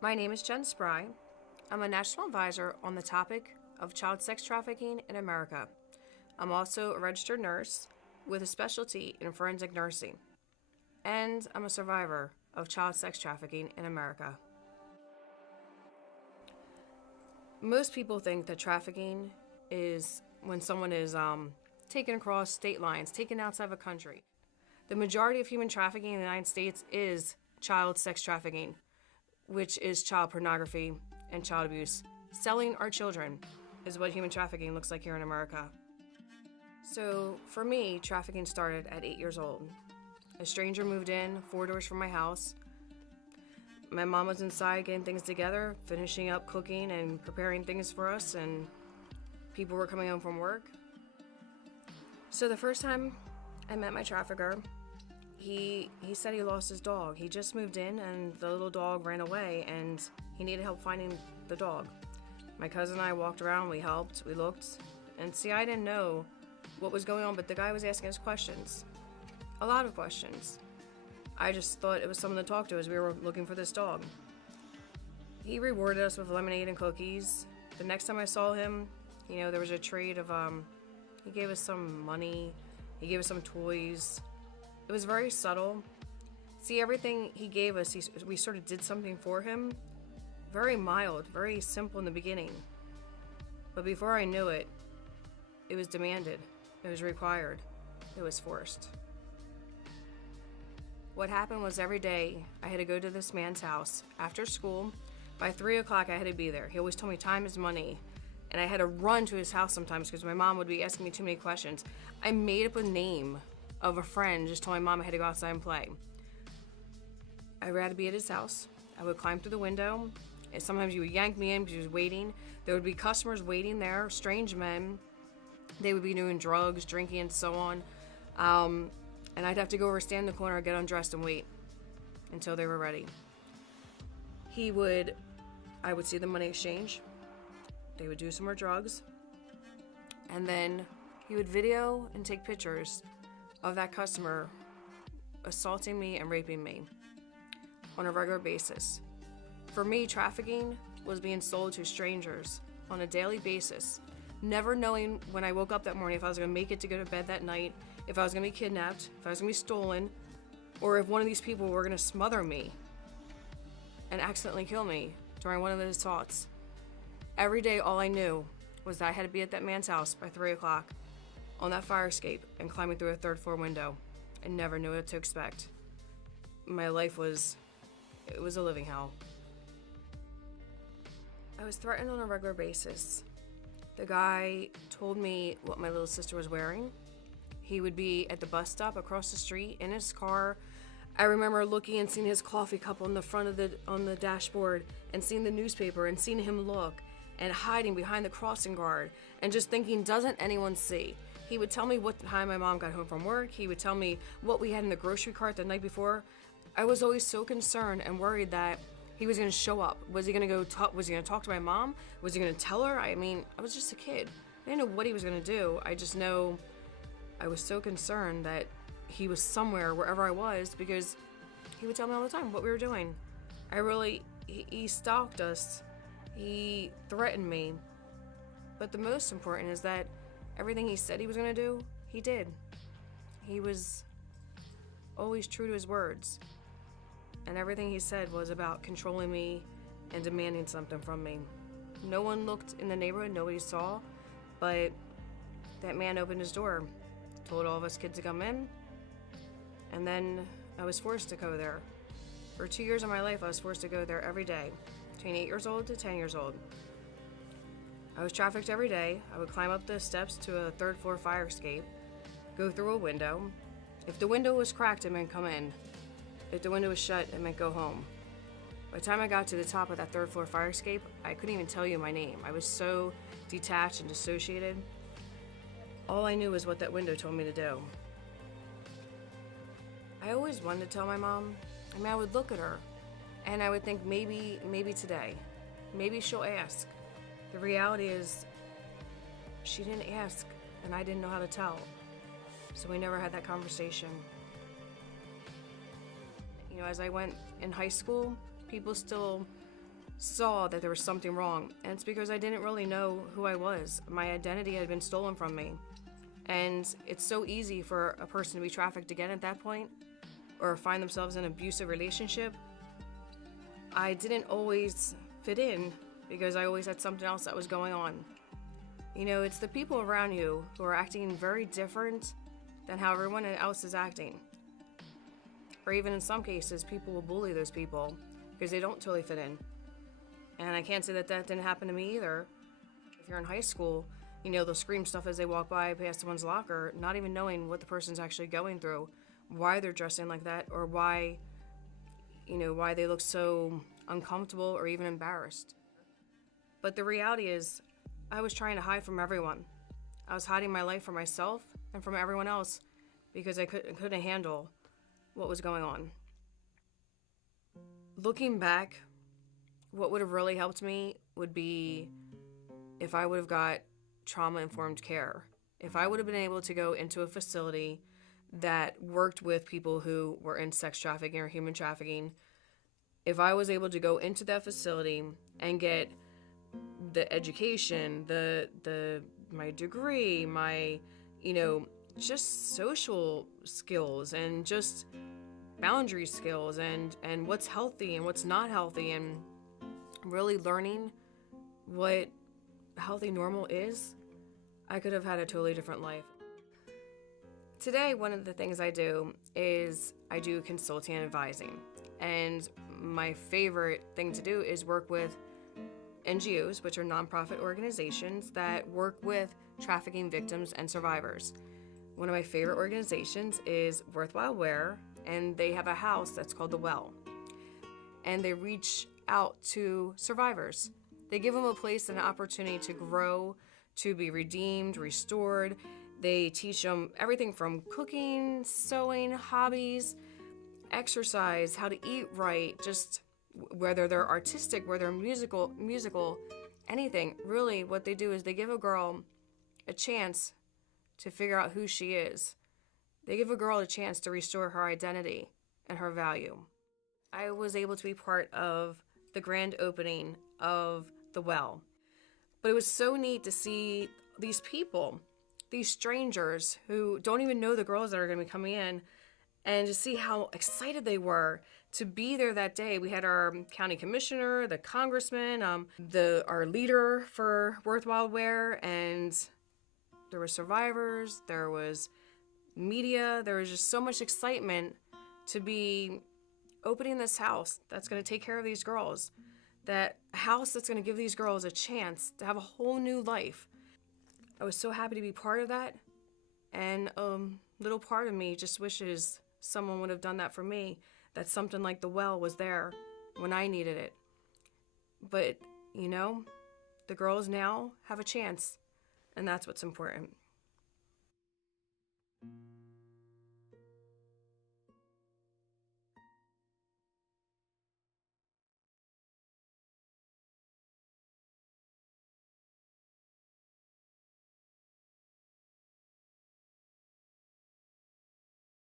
My name is Jen Spry. I'm a national advisor on the topic of child sex trafficking in America. I'm also a registered nurse with a specialty in forensic nursing, and I'm a survivor of child sex trafficking in America. Most people think that trafficking is when someone is taken across state lines, taken outside of a country. The majority of human trafficking in the United States is child sex trafficking, which is child pornography and child abuse. Selling our children is what human trafficking looks like here in America. So for me, trafficking started at 8 years old. A stranger moved in 4 doors from my house. My mom was inside getting things together, finishing up cooking and preparing things for us, and people were coming home from work. So the first time I met my trafficker, he said he lost his dog. He just moved in and the little dog ran away and he needed help finding the dog. My cousin and I walked around, we helped, we looked, and see, I didn't know what was going on, but the guy was asking us questions. A lot of questions. I just thought it was someone to talk to as we were looking for this dog. He rewarded us with lemonade and cookies. The next time I saw him, there was a trade of, he gave us some money, he gave us some toys. It was very subtle. See, everything he gave us, we sort of did something for him. Very mild, very simple in the beginning. But before I knew it, it was demanded, it was required, it was forced. What happened was every day I had to go to this man's house after school. By 3 o'clock I had to be there. He always told me time is money. And I had to run to his house sometimes because my mom would be asking me too many questions. I made up a name of a friend, just told my mom I had to go outside and play. I would have to be at his house. I would climb through the window. And sometimes he would yank me in because he was waiting. There would be customers waiting there, strange men. They would be doing drugs, drinking, and so on. And I'd have to go over, stand in the corner, get undressed, and wait until they were ready. I would see the money exchange. They would do some more drugs. And then he would video and take pictures of that customer assaulting me and raping me on a regular basis. For me, trafficking was being sold to strangers on a daily basis, never knowing when I woke up that morning if I was going to make it to go to bed that night, if I was going to be kidnapped, if I was going to be stolen, or if one of these people were going to smother me and accidentally kill me during one of those assaults. Every day, all I knew was that I had to be at that man's house by 3 o'clock on that fire escape and climbing through a third-floor window. I never knew what to expect. My life was a living hell. I was threatened on a regular basis. The guy told me what my little sister was wearing. He would be at the bus stop across the street in his car. I remember looking and seeing his coffee cup on the front of on the dashboard and seeing the newspaper and seeing him look and hiding behind the crossing guard and just thinking, doesn't anyone see? He would tell me what time my mom got home from work. He would tell me what we had in the grocery cart the night before. I was always so concerned and worried that he was going to show up. Was he going to was he going to talk to my mom? Was he going to tell her? I mean, I was just a kid. I didn't know what he was going to do. I just know I was so concerned that he was wherever I was, because he would tell me all the time what we were doing. He stalked us. He threatened me. But the most important is that everything he said he was going to do, he did. He was always true to his words. And everything he said was about controlling me and demanding something from me. No one looked in the neighborhood, nobody saw, but that man opened his door, told all of us kids to come in, and then I was forced to go there. For 2 years of my life, I was forced to go there every day, between 8 years old to 10 years old. I was trafficked every day. I would climb up the steps to a third-floor fire escape, go through a window. If the window was cracked, it meant come in. If the window was shut, it meant go home. By the time I got to the top of that third-floor fire escape, I couldn't even tell you my name. I was so detached and dissociated. All I knew was what that window told me to do. I always wanted to tell my mom. I would look at her, and I would think maybe today, maybe she'll ask. The reality is, she didn't ask, and I didn't know how to tell. So we never had that conversation. As I went in high school, people still saw that there was something wrong, and it's because I didn't really know who I was. My identity had been stolen from me. And it's so easy for a person to be trafficked again at that point, or find themselves in an abusive relationship. I didn't always fit in because I always had something else that was going on. You know, it's the people around you who are acting very different than how everyone else is acting. Or even in some cases, people will bully those people because they don't totally fit in. And I can't say that that didn't happen to me either. If you're in high school, you know, they'll scream stuff as they walk by past someone's locker, not even knowing what the person's actually going through, why they're dressing like that, or why, you know, why they look so uncomfortable or even embarrassed. But the reality is, I was trying to hide from everyone. I was hiding my life from myself and from everyone else because I couldn't handle what was going on. Looking back, what would have really helped me would be if I would have got trauma-informed care. If I would have been able to go into a facility that worked with people who were in sex trafficking or human trafficking, if I was able to go into that facility and get the education, my degree, my, you know, just social skills and just boundary skills and what's healthy and what's not healthy, and really learning what healthy normal is, I could have had a totally different life. Today, one of the things I do is I do consulting and advising. And my favorite thing to do is work with NGOs, which are nonprofit organizations that work with trafficking victims and survivors. One of my favorite organizations is Worthwhile Wear, and they have a house that's called The Well. And they reach out to survivors. They give them a place and an opportunity to grow, to be redeemed, restored. They teach them everything from cooking, sewing, hobbies, exercise, how to eat right, just whether they're artistic, whether they're musical, anything. Really, what they do is they give a girl a chance to figure out who she is. They give a girl a chance to restore her identity and her value. I was able to be part of the grand opening of The Well. But it was so neat to see these people, these strangers who don't even know the girls that are going to be coming in, and to see how excited they were to be there that day. We had our county commissioner, the congressman, our leader for Worthwhile Wear, and there were survivors, there was media, there was just so much excitement to be opening this house that's going to take care of these girls, that house that's going to give these girls a chance to have a whole new life. I was so happy to be part of that, and little part of me just wishes someone would have done that for me, that something like The Well was there when I needed it. But, you know, the girls now have a chance, and that's what's important.